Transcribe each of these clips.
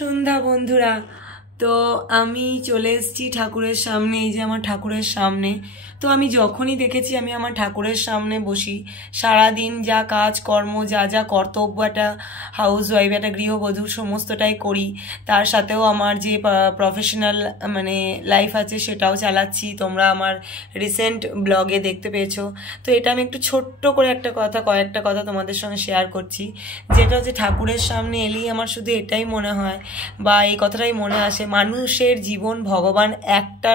সন্ধ্যা বন্ধুরা, তো আমি চলে এসেছি ঠাকুরের সামনে। এই যে আমার ঠাকুরের সামনে। তো আমি যখনই দেখেছি আমি আমার ঠাকুরের সামনে বসি, সারাদিন যা কাজ কর্ম যা যা কর্তব্য একটা হাউস ওয়াইফ একটা গৃহবধূ সমস্তটাই করি, তার সাথেও আমার যে প্রফেশনাল লাইফ আছে সেটাও চালাচ্ছি। তোমরা আমার রিসেন্ট ব্লগে দেখতে পেয়েছো। তো এটা আমি একটু ছোট্ট করে কয়েকটা কথা তোমাদের সঙ্গে শেয়ার করছি, যেটা হচ্ছে ঠাকুরের সামনে এলেই আমার শুধু এটাই মনে হয় বা এই কথাটাই মনে আসে, মানুষের জীবন ভগবান একটা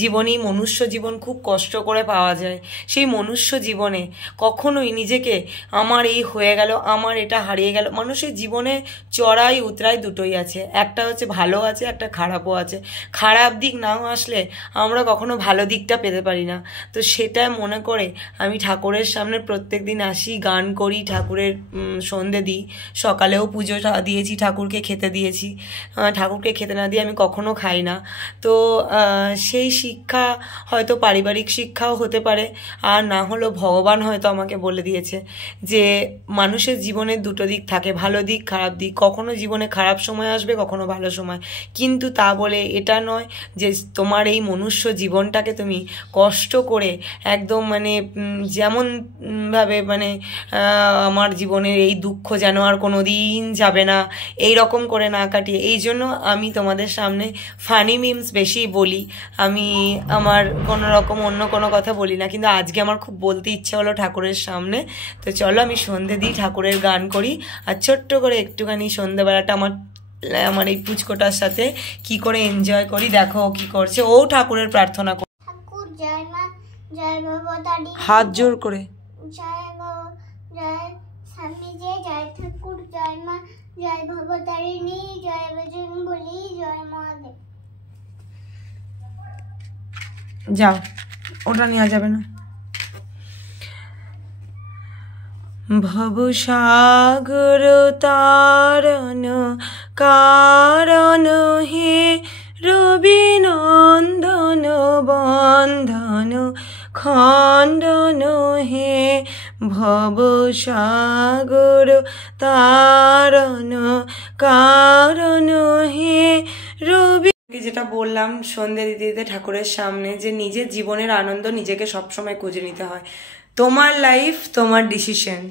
জীবনই, মনুষ্য জীবন খুব কষ্ট করে পাওয়া যায়। সেই মনুষ্য জীবনে কখনোই নিজেকে আমার এই হয়ে গেল, আমার এটা হারিয়ে গেল। মানুষের জীবনে চড়াই উতরাই দুটোই আছে, একটা হচ্ছে ভালো আছে, একটা খারাপও আছে। খারাপ দিক নাও আসলে আমরা কখনো ভালো দিকটা পেতে পারি না। তো সেটা মনে করে আমি ঠাকুরের সামনে প্রত্যেক দিন আসি, গান করি, ঠাকুরের সন্ধে দিই। সকালেও পুজো দিয়েছি, ঠাকুরকে খেতে দিয়েছি। ঠাকুরকে খেতে না দিয়ে আমি কখনো খাই না। তো সেই শিক্ষা হয়তো পারিবারিক শিক্ষাও হতে পারে, আর না হলেও ভগবান হয়তো আমাকে বলে দিয়েছে যে মানুষের জীবনে দুটো দিক থাকে, ভালো দিক খারাপ দিক। কখনো জীবনে খারাপ সময় আসবে, কখনো ভালো সময়, কিন্তু তা বলে এটা নয় যে তোমার এই মনুষ্য জীবনটাকে তুমি কষ্ট করে একদম যেমন ভাবে আমার জীবনের এই দুঃখ যেন আর কোনো দিন যাবে না, এই রকম করে না কাটিয়ে। এই জন্য আমি তোমাদের সামনে ফানি মিমস বেশি বলি, আমি আমার কোনো রকম অন্য কোনো কথা বলি না। কিন্তু আজকে আমার খুব বলতে ইচ্ছে হলো ঠাকুরের সামনে। তো চলো আমি সন্ধে দিই, ঠাকুরের গান করি, আর ছোট্ট করে একটুখানি সন্ধেবেলাটা আমার এই পুচকোটার সাথে কি করে এনজয় করি। দেখো ও কি করছে, ও ঠাকুরের প্রার্থনা করে হাত জোর করে। জয় মা, জয় স্বামী, জয় ঠাকুর, জয় মা, জয় ভবতারিণী, জয় বজরং বলি, জয় মহাদেব। যাও, ওটা নেওয়া যাবে না। ভবসাগর তারণ কারণ হে রবি নন্দন বন্ধন খণ্ডন হে ভবসাগর তারণ কারণ হে রবি। যেটা বললাম সন্ধে দিতে দিতে ঠাকুরের সামনে, যে নিজের জীবনের আনন্দ নিজেকে সবসময় খুঁজে নিতে হয়। তোমার লাইফ তোমার ডিসিশন।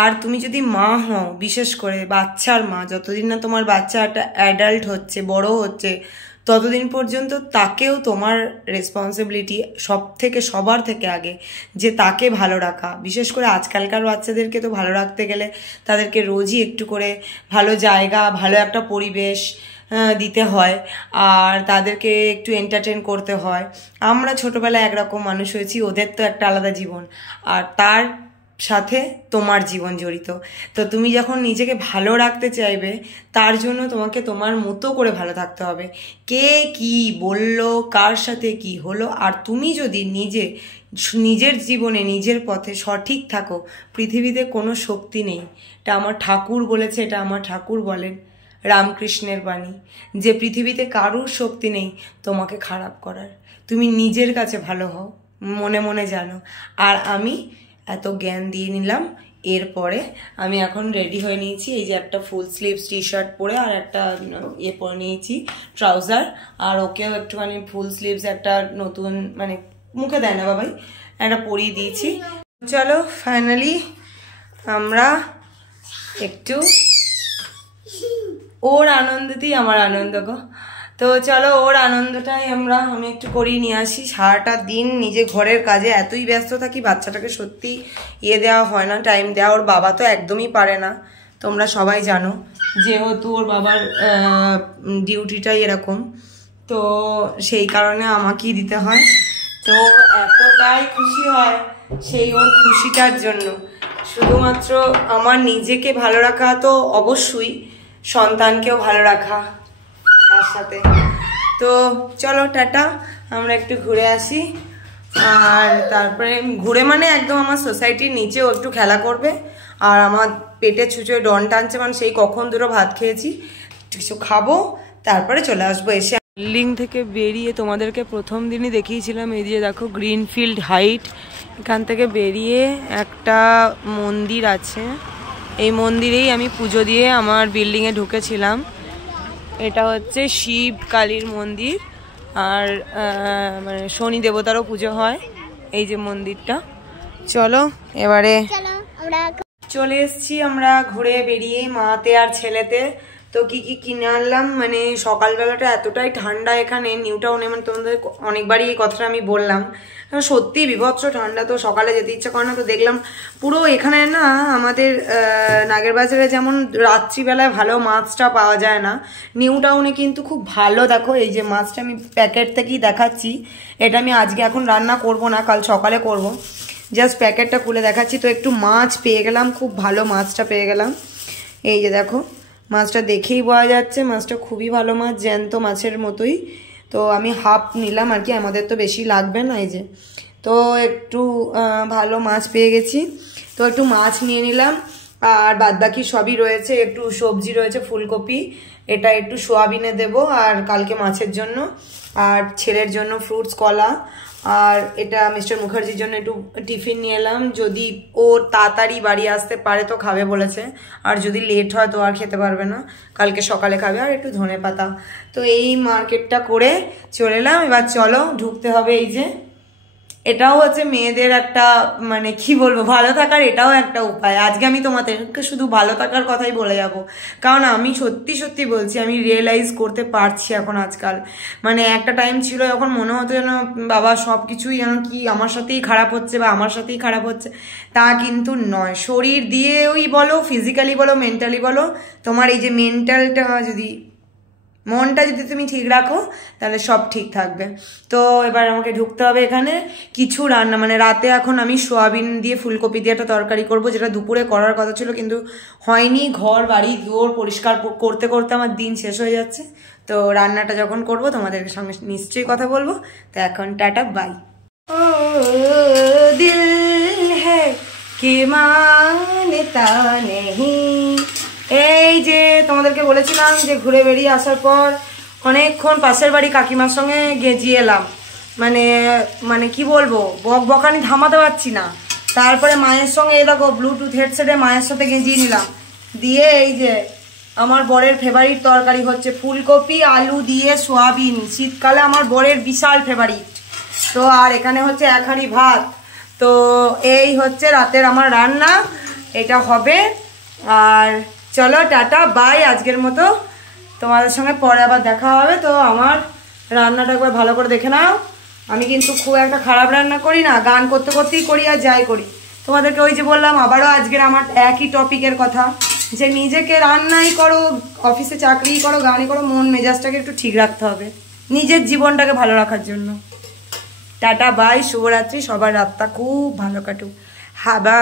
আর তুমি যদি মা হও, বিশেষ করে বাচ্চার মা, যতদিন না তোমার বাচ্চা একটা অ্যাডাল্ট হচ্ছে, বড় হচ্ছে, ততদিন পর্যন্ত তাকেও তোমার রেসপন্সিবিলিটি সবার থেকে আগে যে তাকে ভালো রাখা। বিশেষ করে আজকালকার বাচ্চাদেরকে তো ভালো রাখতে গেলে তাদেরকে রোজই একটু করে ভালো জায়গা, ভালো একটা পরিবেশ দিতে হয়, আর তাদেরকে একটু এন্টারটেন করতে হয়। আমরা ছোটবেলায় একরকম মানুষ হয়েছি, ওদের তো একটা আলাদা জীবন, আর তার সাথে তোমার জীবন জড়িত। তো তুমি যখন নিজেকে ভালো রাখতে চাইবে, তার জন্য তোমাকে তোমার মতো করে ভালো থাকতে হবে। কে কি বললো, কার সাথে কি হলো, আর তুমি যদি নিজের জীবনে নিজের পথে সঠিক থাকো, পৃথিবীতে কোনো শক্তি নেই। এটা আমার ঠাকুর বলেছে, এটা আমার ঠাকুর বলেন, রামকৃষ্ণের বাণী, যে পৃথিবীতে কারুর শক্তি নেই তোমাকে খারাপ করার। তুমি নিজের কাছে ভালো হও, মনে মনে জানো। আর আমি এত জ্ঞান দিয়ে নিলাম, এরপরে আমি এখন রেডি হয়ে নিয়েছি। এই যে একটা ফুল স্লিভস টি শার্ট পরে আর একটা পরে নিয়েছি ট্রাউজার, আর ওকেও একটুখানি ফুল স্লিভস একটা নতুন মুখে দেয় না বাবাই, একটা পরিয়ে দিয়েছি। চলো ফাইনালি আমরা একটু, ওর আনন্দতেই আমার আনন্দ গো। তো চলো ওর আনন্দটাই আমি একটু করিয়ে নিয়ে আসি। সারাটা দিন নিজে ঘরের কাজে এতই ব্যস্ত থাকি, বাচ্চাটাকে সত্যি দেওয়া হয় না, টাইম দেওয়া। ওর বাবা তো একদমই পারে না, তোমরা সবাই জানো, যেহেতু ওর বাবার ডিউটিটাই এরকম, তো সেই কারণে আমাকেই দিতে হয়। তো এতটাই খুশি হয় সেই ওর খুশিটার জন্য। শুধুমাত্র আমার নিজেকে ভালো রাখা তো অবশ্যই, সন্তানকেও ভালো রাখা তার সাথে। তো চলো টাটা, আমরা একটু ঘুরে আসি। আর তারপরে ঘুরে একদম আমার সোসাইটির নিচেও একটু খেলা করবে, আর আমার পেটে ছুঁচোয় ডন টানছে, সেই কখন দুটো ভাত খেয়েছি, কিছু খাবো, তারপরে চলে আসবো। এসে বিল্ডিং থেকে বেরিয়ে তোমাদেরকে প্রথম দিনই দেখিয়েছিলাম, এই যে দেখো গ্রিনফিল্ড হাইট, এখান থেকে বেরিয়ে একটা মন্দির আছে, এই মন্দিরেই আমি পুজো দিয়ে আমার বিল্ডিংয়ে ঢুকেছিলাম। এটা হচ্ছে শিব কালীর মন্দির, আর মানে শনি দেবতারও পুজো হয় এই যে মন্দিরটা। চলো এবারে চলে এসছি আমরা ঘুরে বেরিয়ে মাতে আর ছেলেতে। তো কি কি কিনে আনলাম, মানে সকালবেলাটা এতটাই ঠান্ডা এখানে নিউ টাউনে, মানে তোমাদের অনেকবারই এই কথাটা আমি বললাম, সত্যি বিভৎস ঠান্ডা। তো সকালে যেতে ইচ্ছা করে না। তো দেখলাম পুরো এখানে না আমাদের নাগের বাজারে যেমন রাত্রিবেলায় ভালো মাছটা পাওয়া যায় না, নিউ টাউনে কিন্তু খুব ভালো। দেখো এই যে মাছটা আমি প্যাকেট থেকেই দেখাচ্ছি, এটা আমি আজকে এখন রান্না করব না, কাল সকালে করব। জাস্ট প্যাকেটটা খুলে দেখাচ্ছি। তো একটু মাছ পেয়ে গেলাম, খুব ভালো মাছটা পেয়ে গেলাম। এই যে দেখো মাছটা দেখেই বোঝা যাচ্ছে মাছটা খুবই ভালো মাছ, জ্যান্ত মাছের মতোই। তো আমি হাফ নিলাম আর কি, আমাদের তো বেশি লাগবে না। এই যে তো একটু ভালো মাছ পেয়ে গেছি, তো একটু মাছ নিয়ে নিলাম। আর বাদবাকি সবই রয়েছে, একটু সবজি রয়েছে ফুলকপি, এটা একটু সোয়াবিনে দেব আর কালকে মাছের জন্য, আর ছেলের জন্য ফ্রুটস কলা, আর এটা মিস্টার মুখার্জির জন্য একটু টিফিন নিয়ে এলাম। যদি ও তাড়াতাড়ি বাড়ি আসতে পারে তো খাবে বলেছে, আর যদি লেট হয় তো আর খেতে পারবে না, কালকে সকালে খাবে। আর একটু ধনেপাতা। তো এই মার্কেটটা করে চলে এলাম। এবার চলো ঢুকতে হবে। এই যে এটাও হচ্ছে মেয়েদের একটা, মানে কি বলবো, ভালো থাকার এটাও একটা উপায়। আজকে আমি তোমাদেরকে শুধু ভালো থাকার কথাই বলে যাব, কারণ আমি সত্যি সত্যি বলছি, আমি রিয়েলাইজ করতে পারছি এখন আজকাল। মানে একটা টাইম ছিল যখন মনে হতো যেন বাবা সব কিছুই যেন কি আমার সাথেই খারাপ হচ্ছে বা আমার সাথেই খারাপ হচ্ছে, তা কিন্তু নয়। শরীর দিয়েই বলো, ফিজিক্যালি বলো, মেন্টালি বলো, তোমার এই যে মেন্টালটা যদি, মনটা যদি তুমি ঠিক রাখো তাহলে সব ঠিক থাকবে। তো এবার আমাকে ঢুকতে হবে এখানে কিছু রান্না, মানে রাতে এখন আমি সোয়াবিন দিয়ে ফুলকপি দিয়ে একটা তরকারি করব, যেটা দুপুরে করার কথা ছিল কিন্তু হয়নি। ঘর বাড়ি দুয়ার পরিষ্কার করতে করতে আমার দিন শেষ হয়ে যাচ্ছে। তো রান্নাটা যখন করব তোমাদের সঙ্গে নিশ্চয়ই কথা বলবো। তো এখন টাটা বাই। ও দিল হ্যায় কি মানতা নেহি। এই যে তোমাদেরকে বলেছিলাম যে ঘুরে বেরিয়ে আসার পর অনেকক্ষণ পাশের বাড়ি কাকিমার সঙ্গে গেজিয়ে এলাম, মানে কি বলবো, বকানি থামাতে পারছি না। তারপরে মায়ের সঙ্গে এই দেখো ব্লুটুথ হেডসেটে মায়ের সাথে গেজিয়ে নিলাম, দিয়ে এই যে আমার বরের ফেভারিট তরকারি হচ্ছে ফুলকপি আলু দিয়ে সোয়াবিন, শীতকালে আমার বরের বিশাল ফেভারিট। তো আর এখানে হচ্ছে এক হাঁড়ি ভাত। তো এই হচ্ছে রাতের আমার রান্না, এটা হবে। আর চলো টাটা বাই আজকের মতো, তোমাদের সঙ্গে পরে আবার দেখা হবে। তো আমার রান্নাটা একবার ভালো করে দেখে নাও। আমি কিন্তু খুব একটা খারাপ রান্না করি না, গান করতে করতেই করি আর যাই করি। তোমাদেরকে ওই যে বললাম আবারও আজকের আমার একই টপিকের কথা, যে নিজেকে রান্নাই করো, অফিসে চাকরি করো, গানই করো, মন মেজাজটাকে একটু ঠিক রাখতে হবে নিজের জীবনটাকে ভালো রাখার জন্য। টাটা বাই, শুভরাত্রি, সবার রাতটা খুব ভালো কাটুক। হাবা।